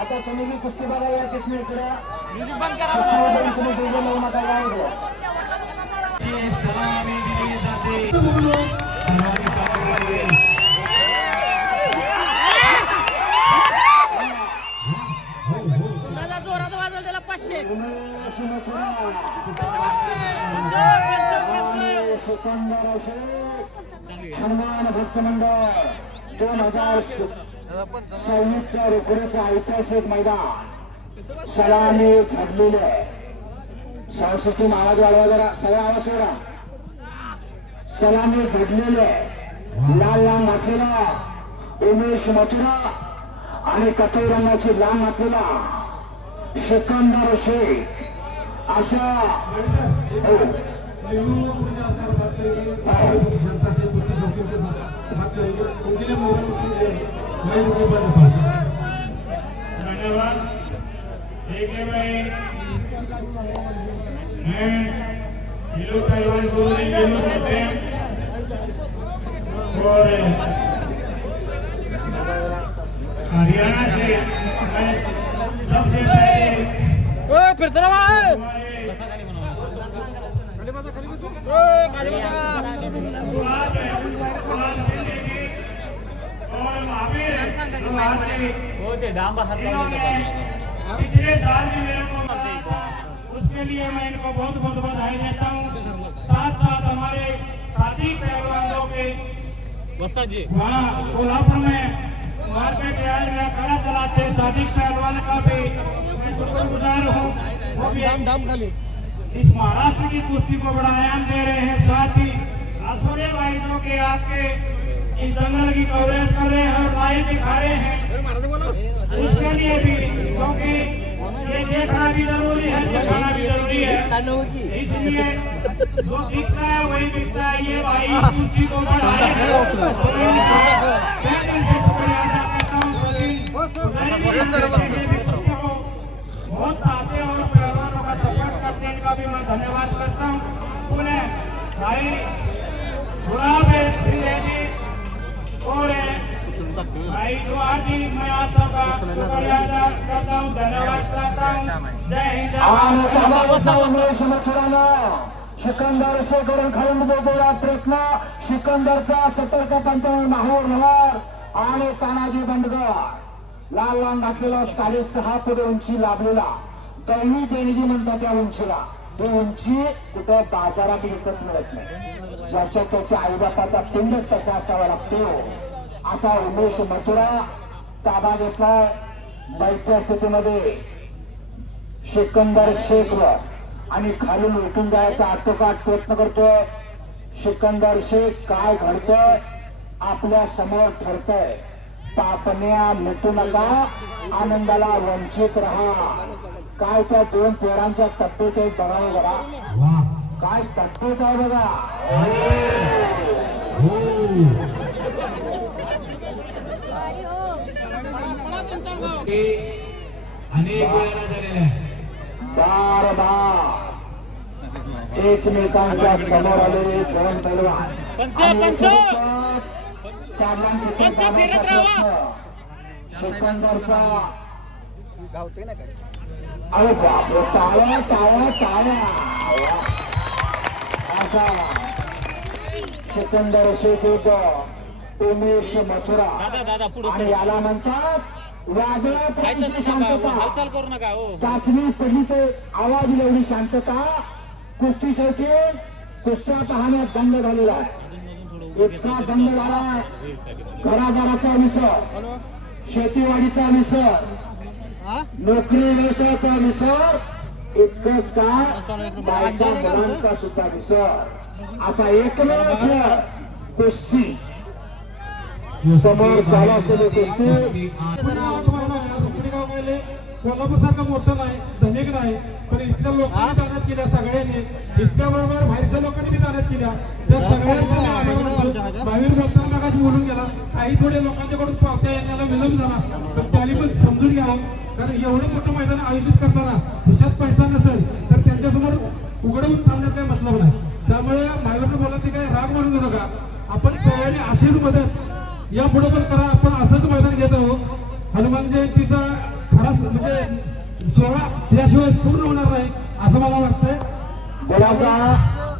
आता तुम्ही मी कुस्ती बघा या तिथून इकडे म्युझिक बंद करा. तुम्ही डीजे लावू नका जाऊ. सलामी दिली जाते. दादा जोरात वाजल त्याला 500. हनुमान भक्त मंडळ 2026च्या रुकुडीचं ऐतिहासिक मैदान सलामी झडलेले. संस्कृती आवाज वाढवा जरा, सगळा आवाज सोडा. सलामी झडलेले लाल लांब घातलेला उमेश मथुरा आणि कथई रंगाची लांब घातलेला सिकंदर शेख अशा धन्यवाद. मैं हिलो पहलवान गुरुजी हिलो कहते हैं और हरियाणा से मैं सबसे पहले फिर तरह पिछले साल भी मेरे को उसके लिए मैं इनको बहुत बहुत बधाई देता हूँ. साथ साथ हमारे साथी पहलवानों के वहाँ कोल्हापुर में मार्केट यार्ड में खड़ा चलाते साथी पहलवान का भी मैं शुक्रगुजार हूँ. वो भी इस महाराष्ट्र की कुश्ती को बड़ा आयाम दे रहे हैं. साथ ही आसुरे भाई जो के आपके इस दंगल की कवरेज कर रहे हैं और लाइव दिखा रहे हैं, उसके लिए भी, क्योंकि ये देखना भी जरूरी है, दिखाना भी जरूरी है. इसलिए जो दिखता है वही दिखता है. ये भाई कुश्ती को बढ़ाए बहुत चाहते और पहलवानों का सपोर्ट करते हैं, इनका भी मैं धन्यवाद करता हूँ. पुनः भाई गुलाब जी और भाई दुआ जी, मैं आप सबका शुक्रिया अदा करता हूँ, धन्यवाद करता हूँ. जय हिंद. उमेश मथुरानं सिकंदर शेखरून खालून देतेला प्रयत्न. सिकंदरचा सतर्कपणे माहूर लहर आणि तानाजी बंडगर लाल लाल घातलेला 6.5 फूट उंची लाभलेला दैवी देणगी म्हणतात त्या उंचीला. ही उंची कुठं बाजारात विकत मिळत नाही. ज्याच्या त्याच्या आईबापाचा पिंडच तसा असावा लागतो. असा उमेश मथुरा ताबा घेतलाय बैठ्या स्थितीमध्ये सिकंदर शेखवर आणि खालून उठून जायचा आटोकाट प्रयत्न करतोय. सिकंदर शेख काय घडतोय आपल्या समोर ठरतंय. पापण्या मिटू नका, आनंदाला वंचित राहा. काय त्या दोन पोरांच्या तब्येत आहेत बघावं जरा. काय तब्येत आहे बघा. अनेक वेळा झालेला आहे. बार बार एकमेकांच्या समोर आलेले दोन पैलवान सिकंदरचा अरे बापरे, टाळ्या टाळ्या टाळ्या. असा सिकंदर शेख उमेश मथुरा आणि याला म्हणतात वादळा पडलीची शांतता. हालचाल करू नका. चाचणी पडली तर आवाज एवढी शांतता. कुस्ती शर्यतीत कुस्त्या पाहण्यात दंग झालेला आहे. इतका दंग झाला. घरादाराचा विसर, शेतीवाडीचा विसर, नोकरी व्यवसायाचा विसर, इतकंच काय बायका मुलांचा सुद्धा विसर. असा एकमेव खेळ कुस्ती. समोर चालू असलेली कुस्ती. कोल्हापूर सारखं मोठं नाही, धनिक नाही, पण इथल्या लोकांनी दानत केल्या सगळ्यांनी. इथल्या बरोबर बाहेरच्या लोकांनी बी दानत केल्या. त्या सगळ्यांच्या बाहेर भक्तांना कशी बोलून गेला. काही थोडे लोकांच्याकडून पावत्या येण्याला विलंब झाला, पण त्यांनी पण समजून घ्यावं. कारण एवढं मोठं मैदान आयोजित करताना खिशात पैसा नसेल तर त्यांच्यासमोर उघडवून थांबण्यात काही मतलब नाही. त्यामुळे मायबापने बोलायची काही राग म्हणून घेऊ नका. आपण सगळ्यांनी अशीच मदत या पुढे पण करा. आपण असंच मैदान घेत आहोत. हनुमान जयंतीचा खरा म्हणजे सोहळा त्याशिवाय पूर्ण होणार नाही असं मला वाटतंय.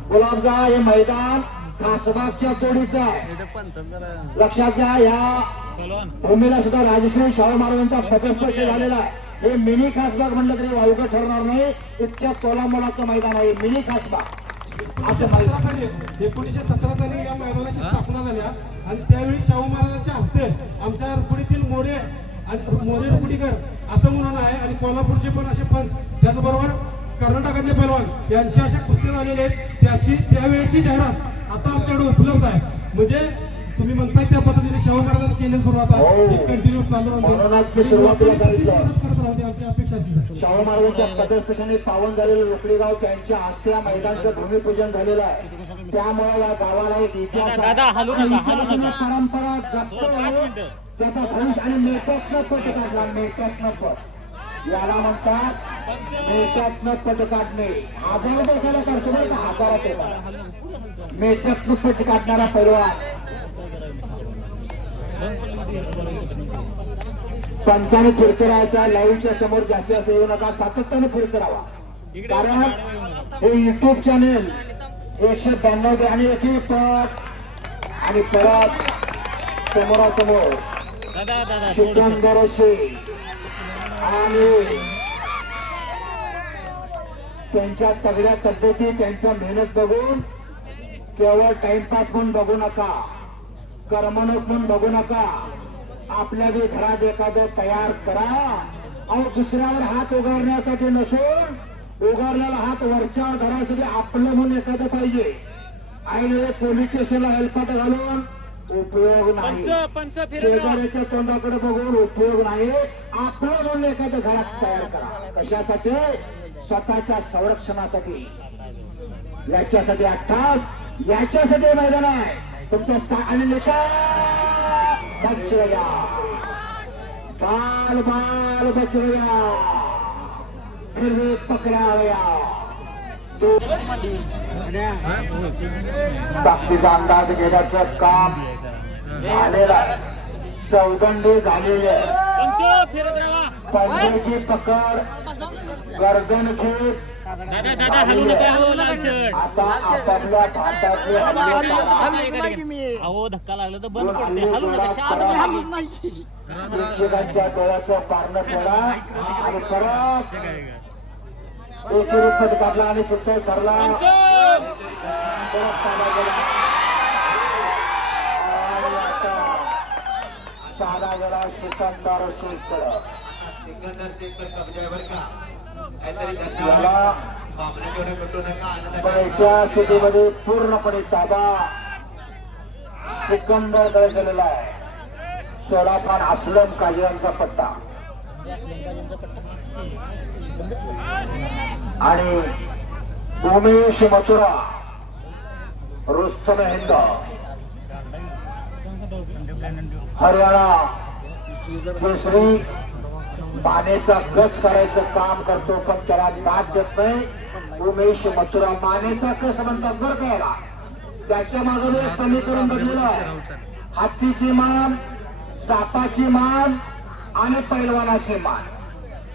गुलाबगाव हे मैदान कासबागच्या तोडीचं आहे. लक्षात घ्या, ह्या भूमीला सुद्धा राजश्री शाहू महाराजांचा पदस्पर्श झालेला आहे. हे मिनी खासबाग म्हणलं तरी वावगं ठरणार नाही, इतक्या तोलामोलाचं मैदान आहे मिनी खासबाग असं मैदान. 1917 साली या मैदानाची स्थापना झाल्या आणि त्यावेळी शाहू महाराजांच्या हस्ते आमच्या पुढील मोरे आणि मोरे पुडीकर असं म्हणून आहे आणि कोल्हापूरचे पण असे पंच, त्याचबरोबर कर्नाटकातले पैलवान यांची अशा कुस्ती झालेले आहेत. त्यावेळेची जाहिरात आता आमच्याकडे उपलब्ध आहे. म्हणजे तुम्ही म्हणताय त्या पद्धतीने शाहू महाराजांनी केली सुरुवात आहे, कंटिन्यू चालू आमची अपेक्षा. शाहू महाराजांच्या पदस्पर्शाने पावन झालेलं लोकडेगाव त्यांच्या हस्ते या मैदानाचं भूमिपूजन झालेलं आहे. त्यामुळे या गावाला एक इतिहास परंपरा जपतो त्याचा भविष्य आणि मेट्यातनं पट काढला. मेट्यातनं पट याला म्हणतात, मेट्यातनं पट काढणे. हजारात एखादा काढतो बरं का, हजारात एखादा मेट्यातनं पट काढणारा पैलवान. पंचाने फिरते राहायचा, लाईव्हच्या समोर जास्तीत जास्त येऊ नका, सातत्याने फिरते राहा. कारण हे युट्यूब चॅनेल 192 आणि एकही पट आणि परत समोरासमोर सिकंदर शेख आणि त्यांच्या तगड्या तब्येती, त्यांच्या मेहनत बघून केवळ टाइमपास म्हणून बघू नका, करमणूक म्हणून बघू नका. आपल्या बी घरात एखादं तयार करा. अहो, दुसऱ्यावर हात उगारण्यासाठी नसून उगारलेला हात वरच्यावर धरायसाठी आपलं म्हणून एखादं पाहिजे. आणि पोलीस स्टेशनला हेल्पाट घालून उपयोग नाही, शेजाऱ्याच्या तोंडाकडे बघून उपयोग नाही. आपलं म्हणून एखादं घरात तयार करा. कशासाठी? स्वतःच्या संरक्षणासाठी. याच्यासाठी 28 याच्यासाठी मैदान आहे तुमच्या. आणि बच गया, बाल बाल बच गया, फिर भी पकड़ा गया. ताकदीचा अंदाज घेण्याचं काम झालेलं आहे. चौदंडी झालेली आहे. पंजाची पकड, गर्दन खेच. आता आपापल्या भारतातले अहो धक्का लागला तर बंद पडते, हलू नका. प्रेक्षकांच्या डोळ्याचं पारणं फोडा आणि परत एकेरी पट काढला आणि सुट्टे धरला. परत चाला गेला आणि आता चाला गेला सिकंदर शेखकडं. याला बैठ्या स्थितीमध्ये पूर्णपणे ताबा सिकंदरकडे गेलेला आहे. सोलाखान असलम काजी यांचा पट्टा आणि उमेश मथुरा रुस्तम हिंद हरियाणा केसरी. मानेचा कस करायचं काम करतो पण त्याला दाद देत नाही उमेश मथुरा. मानेचा कस म्हणतात बरं का याला. त्याच्या मागे समीकरण बदललं आहे. हत्तीची मान, सापाची मान आणि पैलवानाची मान.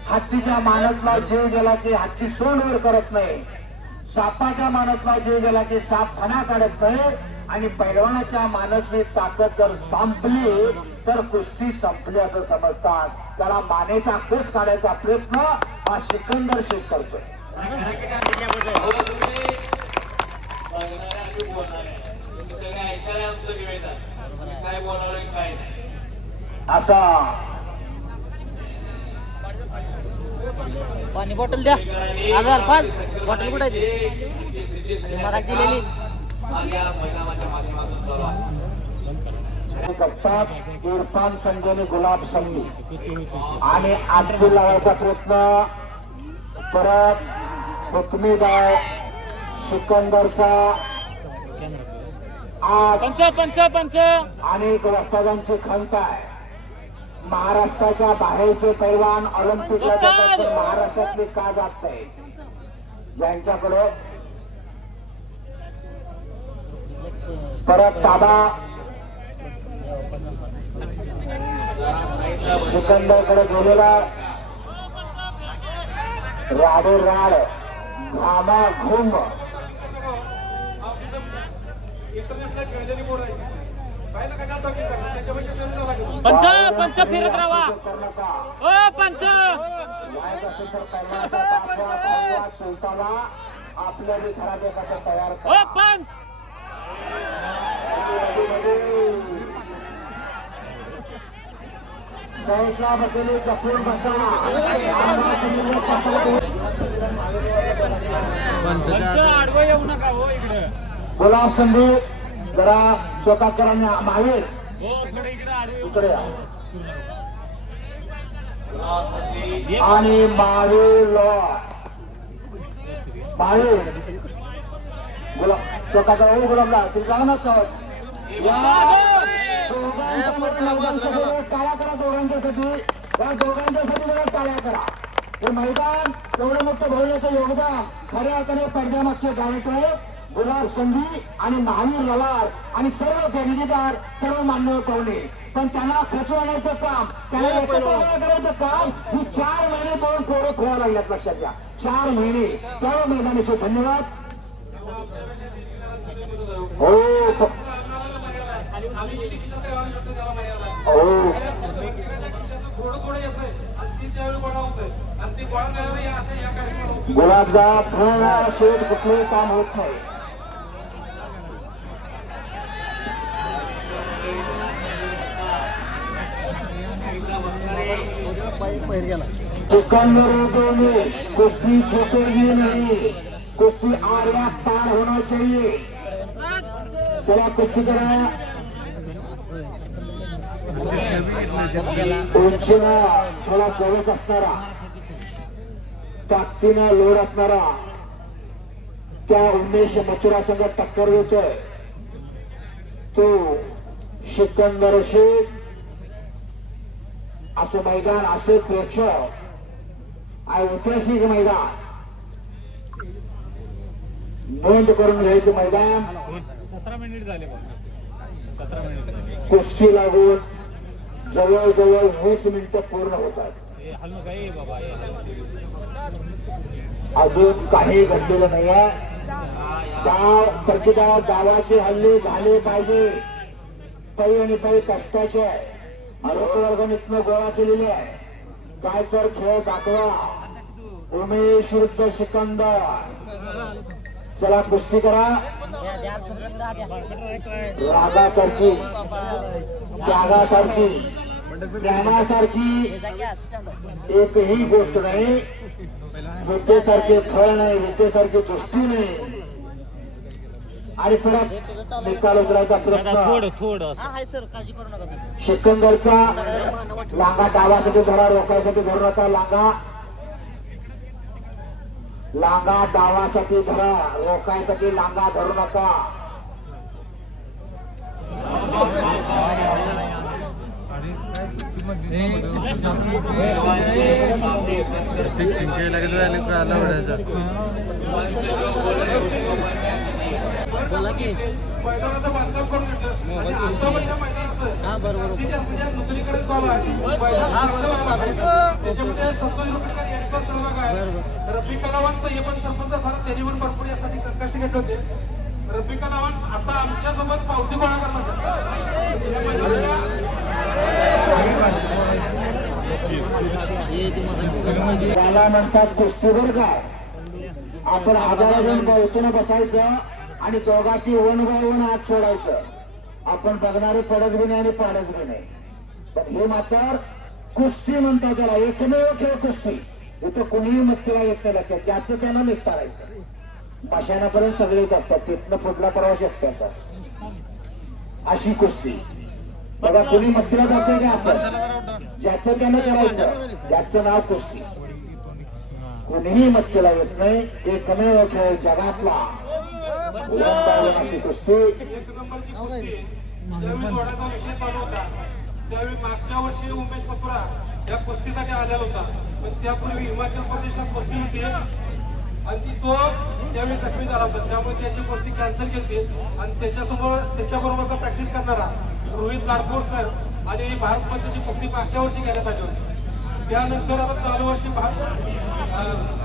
हत्तीच्या मानतला जीव गेला की हत्ती सोंडवर करत नाही, सापाच्या मानतला जीव गेला की साप फणा काढत नाही, आणि पैलवानाच्या मानतली ताकद जर संपली तर कुस्ती संपली असं समजतात. त्याला मानेचा कस काढायचा प्रयत्न हा सिकंदर शेख करतोय. असा पाणी बॉटल द्या. आजार पाच बॉटल कुठे महाराज दिलेली. इरफान संजयने गुलाब संधी आणि आजची लावायचा प्रयत्न परत हुकमीगाव सिकंदरचा. आज पंच अनेक वस्तादांची खंत आहे. महाराष्ट्राच्या बाहेरचे पैलवान ऑलिम्पिकला जातात तर महाराष्ट्रातले का जात नाही. ज्यांच्याकडे परत ताबा सिकंदरकडे गेलेला राडे राड घामा घुम इंटरनॅशनल खेळलेली बोर्ड आहे काय ना कशात बाकी करतात त्याच्यापेक्षा शरीर झाला का पंच पंच फिरत राहा ओ पंच चौथाला आपल्या घरात एखादा तयार ओ पंच साईडला बसलेले जपून बसा पंच आडवं येऊ नका हो इकडे गुलाब संदीप जरा चोकाकरांनी महावीर हो थोडं इकडे आडवं येऊ. इकडे या. आणि महावीर महावीर गुलाब चोकाकरा हो गुलाबला तुम्ही जाऊ ना चौक टाळ्या करा दोघांच्यासाठी या दोघांच्यासाठी जरा टाळ्या करा हे मैदान एवढं मोठं भरवण्याचं योगदान खऱ्या अर्थाने पडद्यामागचे डायरेक्टर गुलाब संधी आणि महावीर रवार आणि सर्व खरेदीदार सर्व मान्यवर पाहुणे पण त्यांना खचवण्याचं काम त्यांना एकत्र करायचं काम ही 4 महिने दोन पोरं खेळायला लागल्यात लक्षात घ्या 4 महिने त्यावर मैदानाचे धन्यवाद हो आम्ही किती खिशात घालू शकतो त्याला माहिती हो थोडं थोडं येतंय आणि ती त्यावेळी गोळा होतंय आणि ती गोळा झाल्यावर या असं या कार्यक्रमाला गुलाबजाम शेत कुठलंही काम होत नाही सिकंदर कुश्ती छूटेगी नहीं कुश्ती आर्या पार होना चाहिए चला कुस्ती करा उंचीला थोडा जवळ असणारा ताकदीनं लोड असणारा त्या उमेश मथुरा संघ टक्कर देतोय तो सिकंदर शेख असं मैदान असे प्रेक्षक ऐतिहासिक मैदान नोंद करून घ्यायचं मैदान 17 मिनिट झाले बघ 17 मिनिट कुस्ती लागून जवळजवळ 20 मिनिटं पूर्ण होतात हलू काही बाबा अजून काही घडलेलं नाहीये गाव तरकीदार गावाचे हल्ले झाले पाहिजे पै आणि पै कष्टाचे आहे आरोग्य वर्गणीतनं गोळा केलेले आहे काय तर खेळ दाखवा उमेश विरुद्ध सिकंदर चला कुस्ती करा रागासारखी त्यागासारखी ज्ञानासारखी एकही गोष्ट नाही विद्येसारखे फळ नाही विद्येसारखी गोष्टी नाही आणि परत निकाल उतरायचा प्रयत्न थोडं थोडं हाय सर काळजी करू नका तुम्ही. सिकंदरचा लांगा डावासाठी धरा रोखायसाठी धरू नका लांगा डावासाठी धरा रोखायसाठी लांगा धरू नका बोला की मैदानाचं बांधकाम करून घेतलं आणि आता पण त्या मैदानाचं हा बरोबर जास्तीत जास्त ज्या नूतनीकरण चालू आहे मैदान चांगलं व्हायला पाहिजे. त्याच्यामध्ये संतोष रुपीकर यांचा सहभाग आहे रफी कलावंत हे पण सरपंच असताना त्यांनी पण भरपूर यासाठी कष्ट घेतले होते रफी कलावंत आता आमच्या सोबत पावती गोळा करणार त्याला म्हणतात कुस्तीवर काय आपण हजाराजण पावतीनं बसायचं आणि दोघांची 1 बाय 1 हात सोडायचं आपण बघणारे पडत बी नाही आणि पाडत बी नाही पण हे मात्र कुस्ती म्हणतात त्याला एकमेव खेळ कुस्ती इथं कुणीही मत्तीला येत नाही लक्षात ज्याचं त्यानं निस्तारायचं मशानापर्यंत सगळेच असतात तिथनं पुढला प्रवास एकट्याचा अशी कुस्ती बघा कुणी मत्तीला जातोय का आपण ज्याचं त्यानं करायचं ज्याचं नाव कुस्ती कुणीही मत्तीला येत नाही एकमेव खेळ जगातला अशी कुस्ती 1 नंबरची कुस्ती ज्यावेळी जोडाचा विषय चालू होता त्यावेळी मागच्या वर्षी उमेश मथुरा या कुस्तीसाठी आलेला होता पण त्यापूर्वी हिमाचल प्रदेशला कुस्ती होती आणि तो त्यावेळी जखमी झाला होता त्यामुळे त्याची कुस्ती कॅन्सल केली आणि त्याच्याबरोबरचा प्रॅक्टिस करणारा रोहित लाडकोरकर आणि भारत मधली कुस्ती मागच्या वर्षी घेण्यात आली होती त्यानंतर आता चालू वर्षी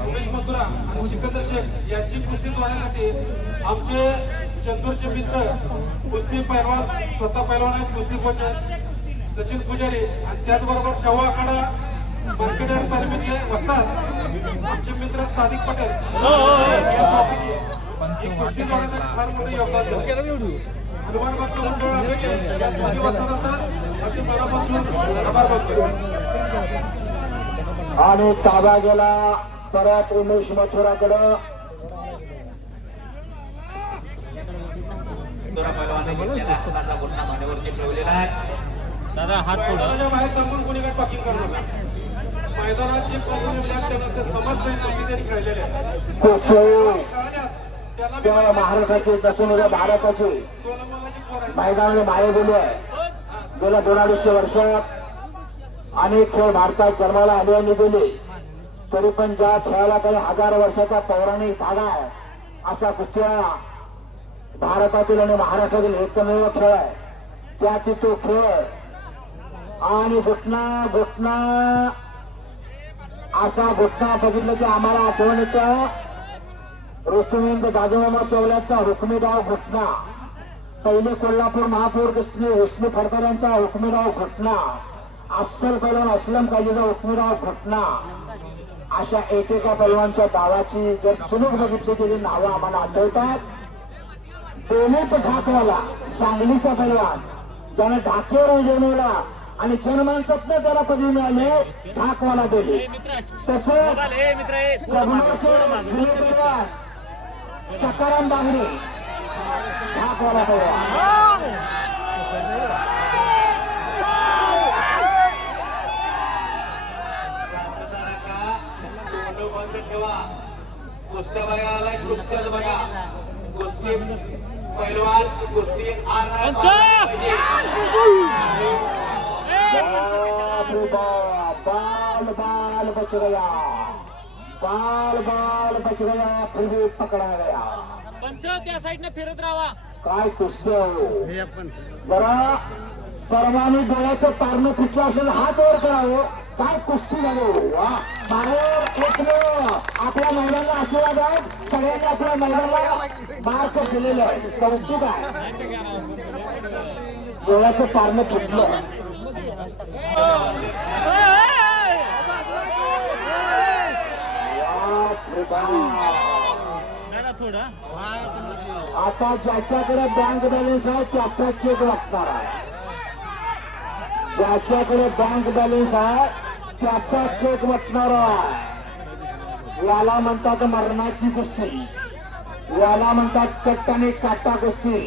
उमेश मथुरा आणि सिकंदर शेख यांची कुस्ती जोडण्यासाठी आमचे चंदूरचे मित्र कुस्ती पैलवान स्वतः पैलवान आहेत, कुस्ती कोच आहेत सचिन पुजारी आणि त्याचबरोबर शवा आखाडा मार्केटर तालमीचे वस्ताद आमचे मित्र सादिक पटेल ही कुस्ती जोडण्यासाठी फार मोठं योगदान दिलं. हनुमान भक्त मंडळ या दोन्ही वस्तादांचा अगदी मनापासून आभार मानतो. आणि ताबा गेला परत उमेश मथुराकडं. दादा हात पुढं. मैदानाच्या बाहेर थांबून कोणीकडे टॉकिंग करू नका. मैदानाची समज त्यांनी खेळलेले आहेत. त्या महाराष्ट्राचे दसून भारताचे मैदानाने माये बोलू आहे. गेल्या 2-250 वर्षात अनेक खेळ भारतात जन्माला आले आणि गेले, तरी पण ज्या खेळाला काही 1000 वर्षाचा पौराणिक धागा आहे असा कुस्त्या भारतातील आणि महाराष्ट्रातील एकमेव खेळ आहे. त्यात तो खेळ आणि घुटना असा घुटना बघितलं की आम्हाला आठवण येतं रुस्तुमेंद दादोमामा चौल्याचा हुकमी डाव घुटना. पहिले कोल्हापूर महापौर विष्णू फडकर यांचा हुकमी डाव घुटना, अस्सल पैलवान असलम काजीचा हुकमी डाव घुटना. अशा एकेका पैलवानच्या डावाची जर चुनूक बघितली तरी नावं आम्हाला आठवतात. दिलीप ढाकवाला सांगलीचा पैलवान ज्याने ढाकेवर विजय आणि जनमानसातनं त्याला पदवी मिळाली, ढाकवाला दिली. तसंच सकाराम बांगडे ढाकवाला पैलवान. कुस्त्या बघा आलाय, कुस्त्याच बघा. कुस्ती पैलवान कुस्ती बाल बच गया, बाल बच गया, फिर भी पकड़ा गया. पंच त्या साईडने फिरत राहा. काय कुस्त्या जरा सर्वांनी डोळ्याचं पारणं कुठलं असेल हात वर करावं. काय कुस्ती झाली वा. आपल्या महिलांना आशीर्वाद आहे. सगळ्यांनी आपल्या महिलांना मार्क दिलेले आहे. कौतुक आहे. डोळ्याचं पारणं फुटलं. आता ज्याच्याकडे बँक बॅलन्स आहे त्याचा चेक लागणार आहे. ज्याच्याकडे बँक बॅलन्स आहे त्याचा चेक वाटणार आहे. याला म्हणतात मरणाची कुस्ती, याला म्हणतात कट्ट आणि काटा कुस्ती.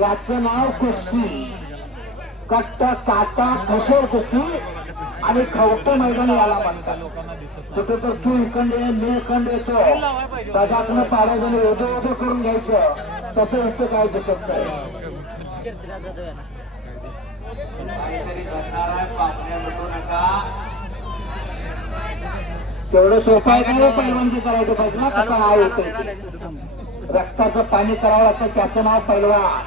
याचं नाव कुस्ती. कट्ट काटा खशोर कुस्ती आणि खवटं मैदान याला म्हणतात. कुठे तर तू इकडे मी इकडे येतो त्याच्यातनं पाडायचं आणि ओदो करून घ्यायचं. तसं इथं काय दिसत नाही. तेवढं सोपं आहे का पैलवानगी करायचं पाहिजे ना. कसं आहे होतं रक्ताचं पाणी करावं लागतं, त्याचं नाव पैलवान.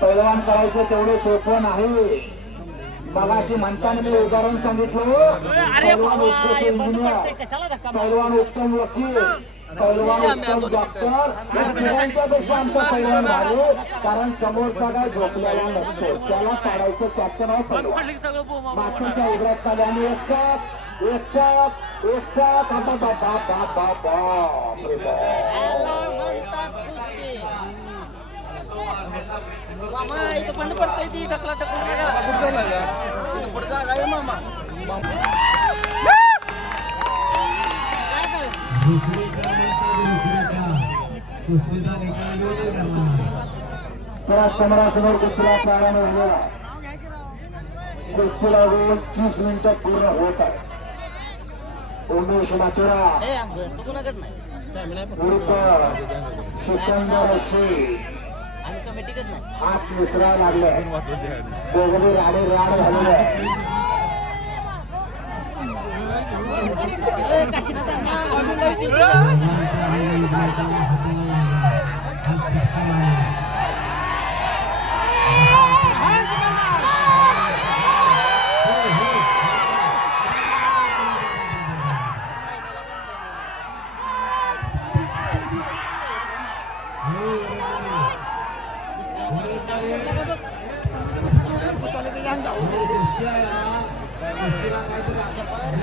पैलवान करायचं तेवढं सोपं नाही. मगाशी म्हणताना मी उदाहरण सांगितलं. पैलवान उत्कृष्ट इंजिनियर, पैलवान उत्तम वकील, पैलवान उत्तम डॉक्टर. सगळ्यांच्यापेक्षा आमचा पैलवान भारी, कारण समोरचा काय झोपलेला नसतो. त्याला पाडायचं, त्याचं नाव पैलवान. मातीच्या उघड्यात आल्याने एक चाक मामा इथं बंद पडतंय ती ढकला त्या समोरासमोर कुस्तीला प्रारंभ झालेला. कुस्तीला 30 मिनिटं पूर्ण होत आहे. उमेश मथुरा उर्फ सिकंदर शेख हात विसरायला लागले. दोघे राडे राड झालेले आहे.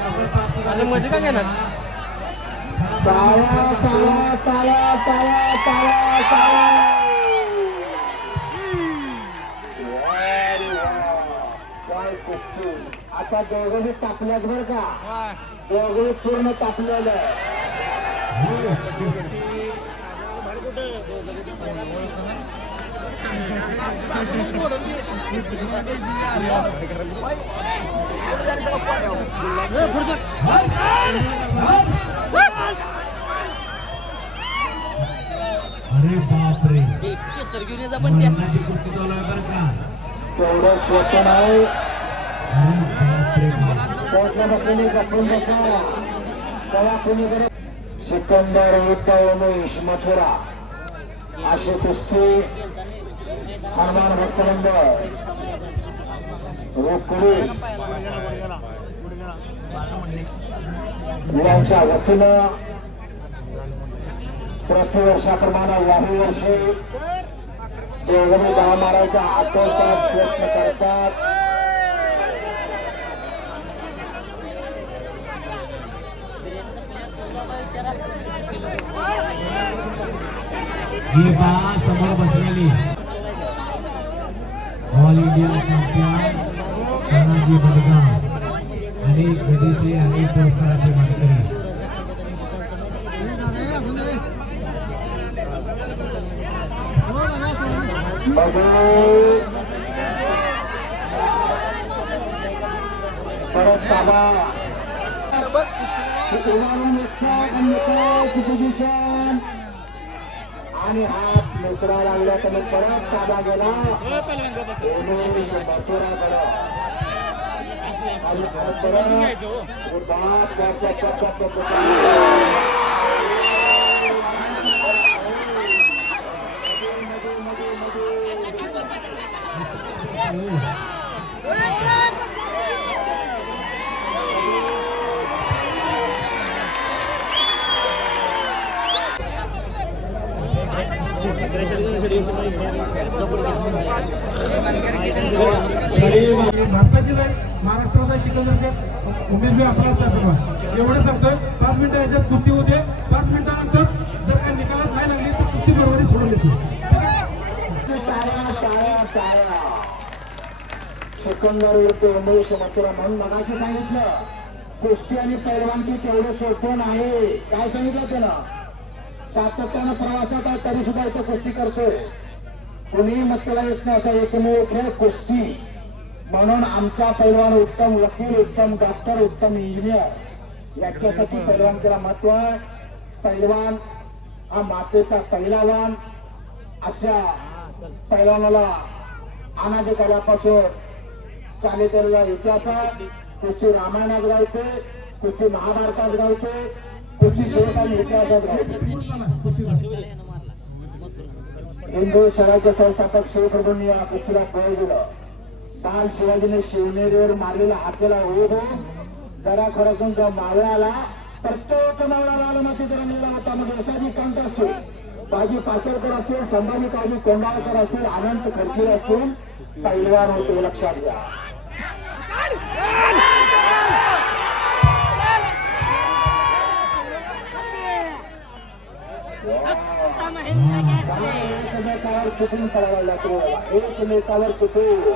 अरे मध्ये काय घेणार टाळ्या टाळ्या टाळ्या टाळ्या टाळ्या टाळ्या. काय कुस्ती. आता दोघंही तापल्यात बरं का, दोघंही पूर्ण तापलेलं आहे. अरे बापरे, सरगिवण्याचा पण त्या मरणाची कुस्ती चालू आहे बरं का. तेवढं स्वतः नाही, अरे बापरे बाप. पोहोचल्या बसलेली जपून बसा. तेव्हा कुणीकडे सिकंदर विरुद्ध उमेश मथुरा अशी कुस्ती हनुमान भक्तवृंद रोकडी यांच्या वतीनं प्रतिवर्षाप्रमाणे याही वर्षी दोघांनी धाव मारायचा आटोकाट प्रयत्न करतात. ही बात समोर बसलेली all India champion Tanaji Badgaon आणि कधीचे अनेक पुरस्काराचे मानकरी. परत ताबा उभारून पोझिशन आणि हात दुसरा लागला तर परत ताबा गेला उमेश मथुराकडे. आणि परत भारताची जाईल महाराष्ट्राचा शिकवण्याचे उमेश आपला असतात एवढं सांगतोय. 5 मिनिटं याच्यात कुस्ती होते. 5 मिनिटानंतर जर काही निकालात नाही लागली तर कुस्ती बरोबरी सोडून देते. सिकंदर विरुद्ध उमेश मथुरा म्हणून मगाशी सांगितलं कुस्ती आणि पैलवानकी तेवढं सोपं नाही. काय सांगितलं त्यानं, सातत्यानं प्रवासात आहे तरी सुद्धा इथं कुस्ती करतोय. कुणी मत्तेला येत नाही असा एकमेव खेळ कुस्ती. म्हणून आमचा पैलवान उत्तम वकील, उत्तम डॉक्टर, उत्तम इंजिनियर याच्यासाठी पैलवानकीला महत्व आहे. पैलवान हा मातेचा पहिलावान. अशा पैलवानाला अनादी कालापासून चालत आलेला इतिहास आहे. कुस्ती रामायणात गावते, कुस्ती महाभारतात गावते, कुस्ती शिवकालीन इतिहासात गावते. हिंदू स्वराज्य संस्थापक शिवप्रभूंनी या कुस्तीला बळ दिलं. बाल शिवाजीने शिवनेरीवर मारलेला हाकेला ओढून जरा खरंच जो मावळा आला, प्रत्येक मावळाला आला माती जरा नेला होता. मग यशाची कंठ असतो, बाजी पासरकर असतील, संभाजी काळजी कोंडाळकर असतील, अनंत खर्ची असतील, पैलवान होते लक्षात घ्या. एकमेकावर चुकून करायला लागतो, एकमेकावर चुकून.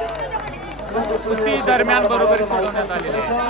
अरे कुस्ती दरम्यान बरोबरी सोडवण्यात आलेली आहे.